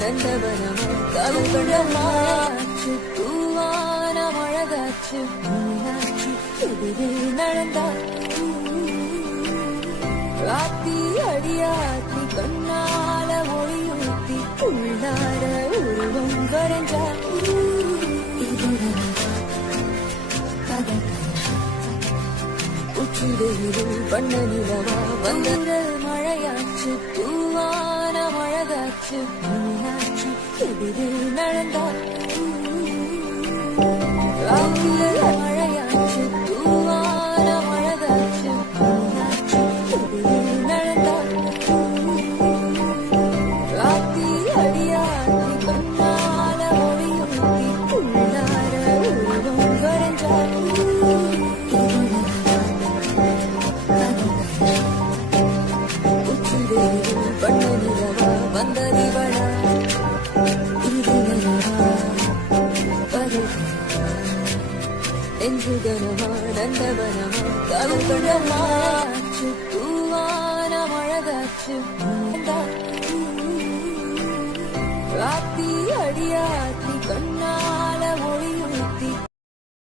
நந்தவனமா கவுகடமாச்சு தூவான மழகாச்சு மீனாட்சி எதிரே நடந்தா ராத்தி அடியாத்தி கண்ணால ஒளியூத்தி உள்ளார உருவம் வரைஞ்சா உச்சிதேரும் பண்ண நிலவா வந்த மழையாச்சு தூவான மழகாச்சு மீனாட்சி எதிரே நடந்தா மழையாச்சு தூவான மழகாச்சு மீனாட்சி எதிரே நடந்தா ராத்தி அடியாத்தி கண்ணால ஒளியூத்தி உள்ளார உருவம் வரைஞ்சா நந்தவனமா கவுகடமாச்சு தூவான மழகாச்சு ராத்தி அடியாத்தி